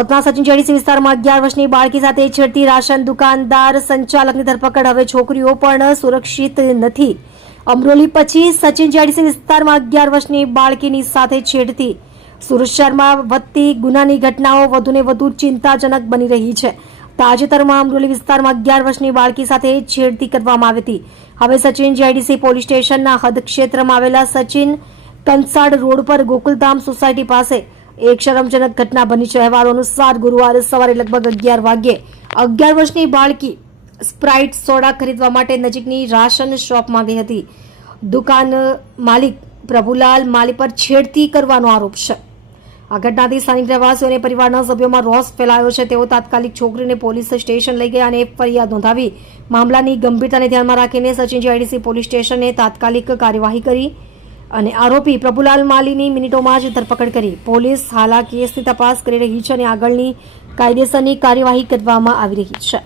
સુરતના સચિન જેડીસી વિસ્તારમાં 11 વર્ષની બાળકી સાથે છેડતી રાશન દુકાનદાર સંચાલકની ધરપકડ. હવે છોકરીઓ પણ સુરક્ષિત નથી. અમરોલી પછી સચિન જેડીસી વિસ્તારમાં 11 વર્ષની બાળકીની સાથે છેડતી. સુરત શહેરમાં વધતી ગુનાની ઘટનાઓ વધુને વધુ ચિંતાજનક બની રહી છે. તાજેતરમાં અમરોલી વિસ્તારમાં 11 વર્ષની બાળકી સાથે છેડતી કરવામાં આવી હતી. હવે સચિન જેડીસી પોલીસ સ્ટેશનના હદ ક્ષેત્રમાં આવેલા સચિન કંસાડ રોડ પર ગોકુલધામ સોસાયટી પાસે એક શરમજનક ઘટના બની છે. અહેવાલો અનુસાર ગુરુવારે સવારે લગભગ 11 વાગ્યે 11 વર્ષની બાળકી સ્પ્રાઇટ સોડા ખરીદવા માટે નજીકની રાશન શોપમાં ગઈ હતી. દુકાન માલિક પ્રભુલાલ માલી પર છેડતી કરવાનો આરોપ છે. આ ઘટનાથી સ્થાનિક રહેવાસીઓ અને પરિવારના સભ્યોમાં રોષ ફેલાયો છે. તેઓ તાત્કાલિક છોકરીને પોલીસ સ્ટેશન લઈ ગયા અને ફરિયાદ નોંધાવી. મામલાની ગંભીરતાને ધ્યાનમાં રાખીને સચિન જેડીસી પોલીસ સ્ટેશને તાત્કાલિક કાર્યવાહી કરી અને આરોપી પ્રભુલાલ માલીની મિનિટોમાં જ ધરપકડ કરી. પોલીસ હાલ આ કેસની તપાસ કરી રહી છે અને આગળની કાયદેસરની કાર્યવાહી કરવામાં આવી રહી છે.